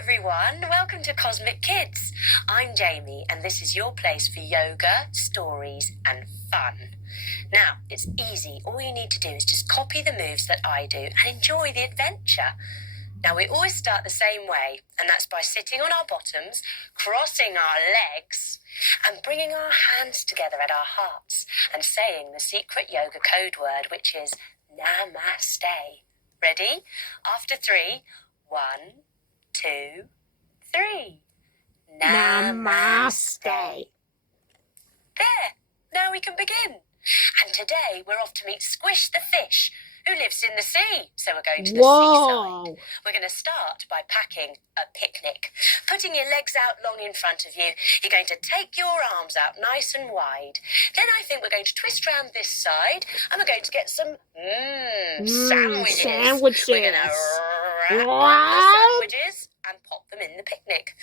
everyone. Welcome to Cosmic Kids. I'm Jamie, and this is your place for yoga, stories, and fun. Now, it's easy. All you need to do is just copy the moves that I do and enjoy the adventure. Now, we always start the same way, and that's by sitting on our bottoms, crossing our legs, and bringing our hands together at our hearts and saying the secret yoga code word, which is Namaste. Ready? After 3, 1, 2, 3. Namaste. There. Now we can begin. And today we're off to meet Squish the fish, who lives in the sea. So we're going to the seaside. We're going to start by packing a picnic. Putting your legs out long in front of you. You're going to take your arms out nice and wide. Then I think we're going to twist round this side and we're going to get some sandwiches. We're going to wrap up the sandwiches and pop them in the picnic.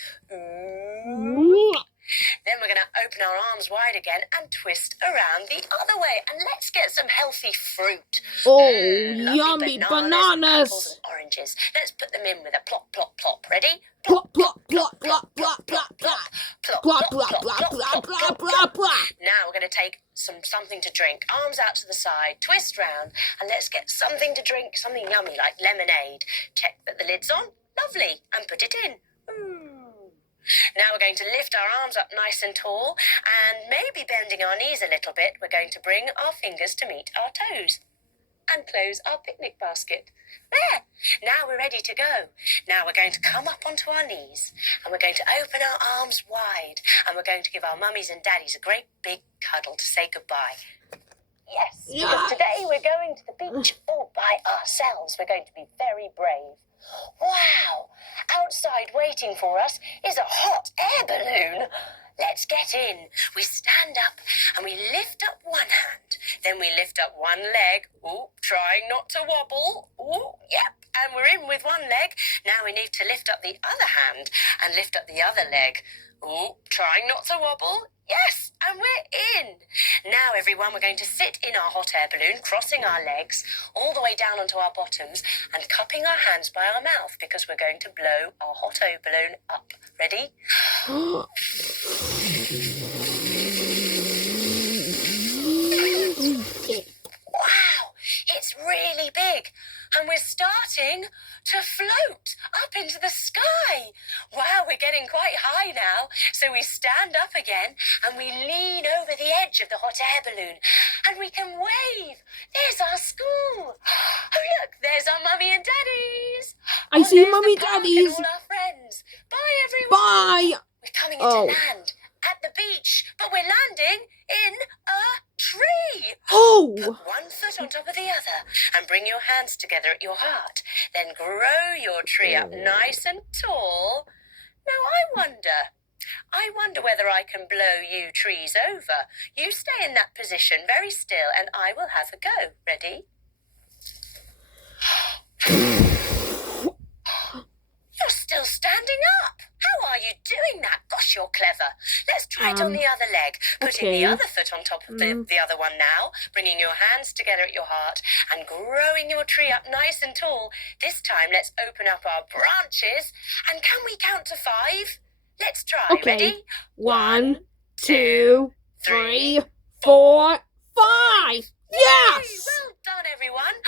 Then we're going to open our arms wide again and twist around the other way. And let's get some healthy fruit. Yummy bananas. Apples and oranges. Let's put them in with a plop, plop, plop. Ready? Plop, plop, plop, plop, plop, plop, plop. Plop, Plop, plop, plop, plop, plop, plop, plop, plop, plop, plop. Now we're going to take something to drink. Arms out to the side, twist round, and let's get something to drink, something yummy like lemonade. Check that the lid's on. Lovely. And put it in. Now we're going to lift our arms up nice and tall and maybe bending our knees a little bit. We're going to bring our fingers to meet our toes and close our picnic basket. There. Now we're ready to go. Now we're going to come up onto our knees and we're going to open our arms wide and we're going to give our mummies and daddies a great big cuddle to say goodbye. Yes, because today we're going to the beach all by ourselves. We're going to be very brave. Wow! Outside waiting for us is a hot air balloon. Let's get in. We stand up and we lift up one hand. Then we lift up one leg. Ooh, trying not to wobble. Ooh, yep. And we're in with one leg. Now we need to lift up the other hand and lift up the other leg. Ooh, trying not to wobble. Yes, and we're in. Now, everyone, we're going to sit in our hot air balloon, crossing our legs all the way down onto our bottoms and cupping our hands by our mouth because we're going to blow our hot air balloon up. Ready? Wow, it's really big. And we're starting to float up into the sky. Wow, we're getting quite high now. So we stand up again and we lean over the edge of the hot air balloon and we can wave. There's our school. Oh, look, there's our mummy and daddies. I see there's mummy the park daddies. and all our friends. Bye, everyone. Bye. We're coming into land at the beach, but we're landing in a tree. Put one foot on top of the other and bring your hands together at your heart. Then grow your tree up nice and tall. Now I wonder whether I can blow you trees over. You stay in that position very still and I will have a go. Ready? You're still standing up. How are you doing that? Gosh, you're clever. Let's try it on the other leg. Putting the other foot on top of the other one now. Bringing your hands together at your heart and growing your tree up nice and tall. This time, let's open up our branches. And can we count to 5? Let's try. Okay. Ready? 1, 2, 3, 4, 5. Yes! Well done, everyone.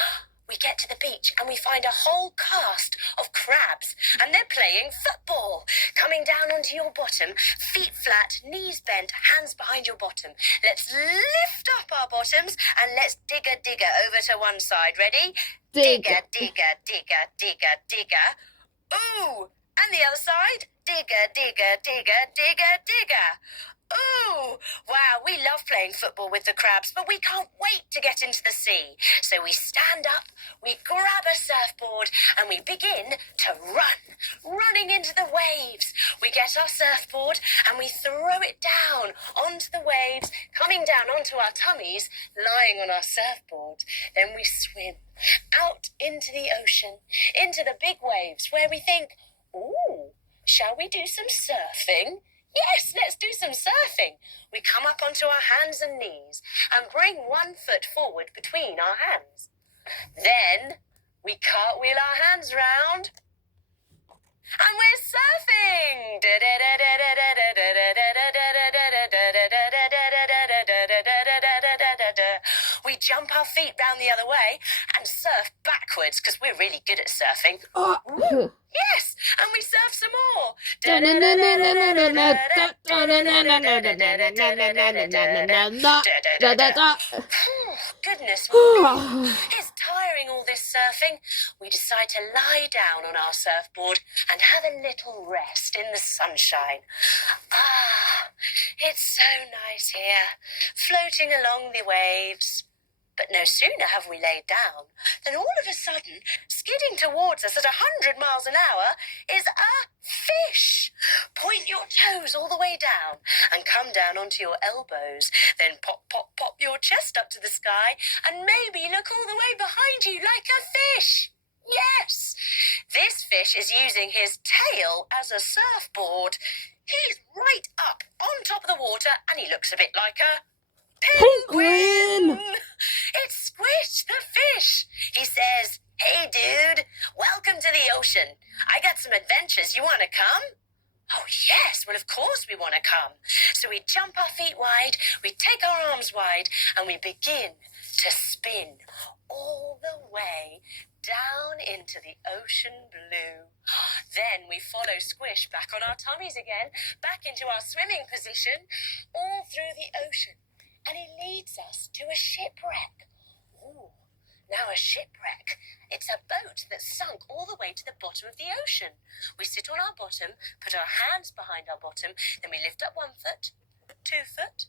We get to the beach and we find a whole cast of crabs and they're playing football. Coming down onto your bottom, feet flat, knees bent, hands behind your bottom. Let's lift up our bottoms and let's digger over to one side. Ready? Digger, digger, digger, digger, digger. Ooh! And the other side? Digger, digger, digger, digger, digger. Ooh, wow, we love playing football with the crabs, but we can't wait to get into the sea. So we stand up, we grab a surfboard, and we begin to run, running into the waves. We get our surfboard and we throw it down onto the waves, coming down onto our tummies, lying on our surfboard. Then we swim out into the ocean, into the big waves, where we think, ooh, shall we do some surfing? Yes, let's do some surfing. We come up onto our hands and knees and bring one foot forward between our hands. Then we cartwheel our hands round And we're surfing! We jump our feet round the other way and surf backwards because we're really good at surfing. Yes, and we surf some more. Goodness me, it's tiring all this surfing. We decide to lie down on our surfboard and have a little rest in the sunshine. Ah, it's so nice here, floating along the waves. But no sooner have we laid down than all of a sudden, skidding towards us at 100 miles an hour, is a fish. Point your toes all the way down and come down onto your elbows. Then pop, pop, pop your chest up to the sky and maybe look all the way behind you like a fish. Yes, this fish is using his tail as a surfboard. He's right up on top of the water and he looks a bit like a penguin! It's Squish the fish. He says, "Hey dude, welcome to the ocean. I got some adventures. You want to come?" Oh yes, well of course we want to come. So we jump our feet wide, we take our arms wide and we begin to spin all the way down into the ocean blue. Then we follow Squish back on our tummies again, back into our swimming position, all through the ocean. And he leads us to a shipwreck. Ooh, now a shipwreck. It's a boat that's sunk all the way to the bottom of the ocean. We sit on our bottom, put our hands behind our bottom, then we lift up 1 foot, 2 foot,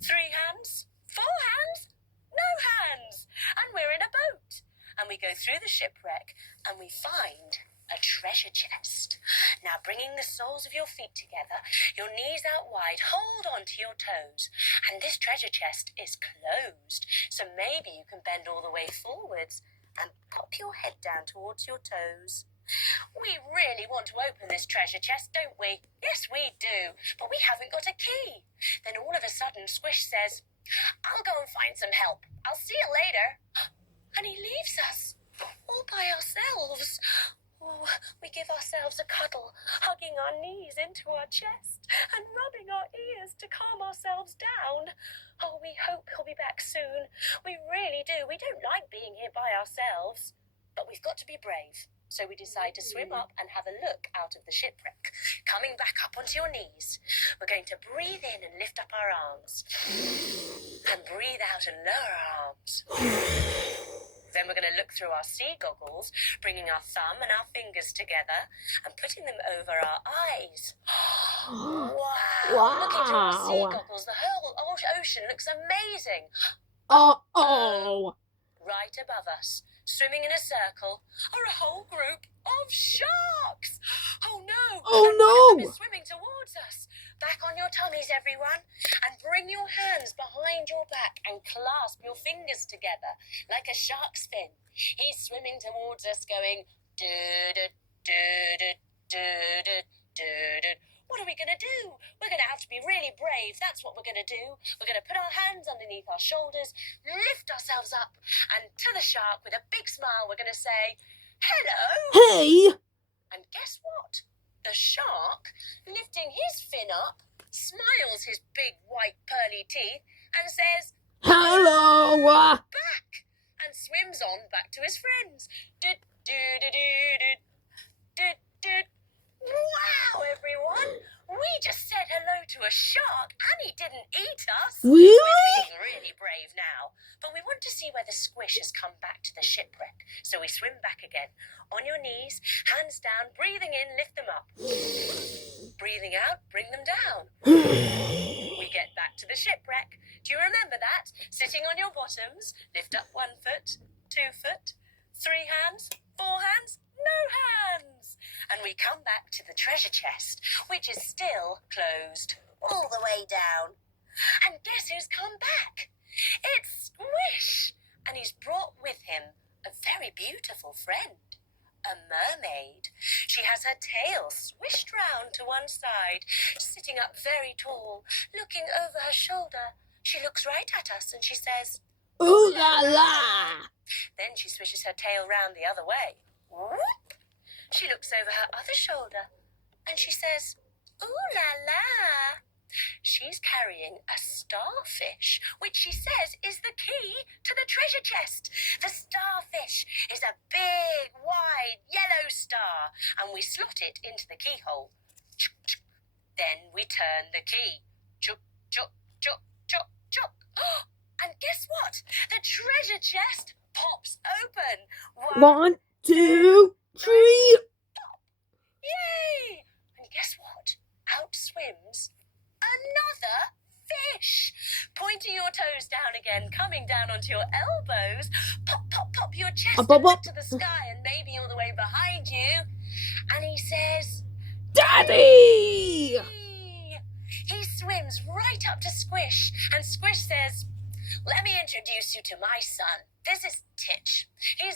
3 hands, 4 hands, no hands. And we're in a boat. And we go through the shipwreck and we find a treasure chest. Now bringing the soles of your feet together, your knees out wide, hold on to your toes. And this treasure chest is closed, so maybe you can bend all the way forwards and pop your head down towards your toes. We really want to open this treasure chest, don't we? Yes, we do, but we haven't got a key. Then all of a sudden, Squish says, "I'll go and find some help. I'll see you later." And he leaves us all by ourselves. Oh, we give ourselves a cuddle, hugging our knees into our chest and rubbing our ears to calm ourselves down. Oh, we hope he'll be back soon. We really do. We don't like being here by ourselves. But we've got to be brave. So we decide to swim up and have a look out of the shipwreck. Coming back up onto your knees. We're going to breathe in and lift up our arms. And breathe out and lower our arms. Then we're going to look through our sea goggles, bringing our thumb and our fingers together and putting them over our eyes. Wow! Looking through our sea goggles, the whole ocean looks amazing. Uh-oh! Right above us, swimming in a circle, are a whole group of sharks. Oh no! Oh and one of them no! is swimming towards us. Back on your tummies, everyone, and bring your hands behind your back and clasp your fingers together like a shark's fin. He's swimming towards us going, do-do-do-do-do-do-do. What are we going to do? We're going to have to be really brave. That's what we're going to do. We're going to put our hands underneath our shoulders, lift ourselves up, and to the shark with a big smile, we're going to say, "Hello." Hey! And guess what? The shark, lifting his fin up, smiles his big white pearly teeth and says, Hello! back, and swims on back to his friends. Wow, everyone! We just said hello to a shark and he didn't eat us. Really? We're feeling really brave now, but we want to see whether Squish has come back to the shipwreck. So we swim back again. On your knees, hands down, breathing in, lift them up. Breathing out, bring them down. We get back to the shipwreck. Do you remember that? Sitting on your bottoms, lift up 1 foot, 2 foot, 3 hands, 4 hands, no hands. And we come back to the treasure chest, which is still closed all the way down. And guess who's come back? It's Squish. And he's brought with him a very beautiful friend. A mermaid. She has her tail swished round to one side, sitting up very tall, looking over her shoulder. She looks right at us and she says, Ooh la la! Then she swishes her tail round the other way. Whoop! she looks over her other shoulder and she says, "Ooh la la." She's carrying a starfish, which she says is the key to the treasure chest. The starfish is a big, wide, yellow star, and we slot it into the keyhole. Then we turn the key. Chuck, chuck, chuck, chuck, chuck. And guess what? The treasure chest pops open. 1, 2, 3. Yay! And guess what? Out swims another fish. Pointing your toes down again, coming down onto your elbows. Pop, pop, pop your chest Up, up, up up. to the sky and maybe all the way behind you. And he says, Daddy! He swims right up to Squish, and Squish says, "Let me introduce you to my son. This is Titch. He's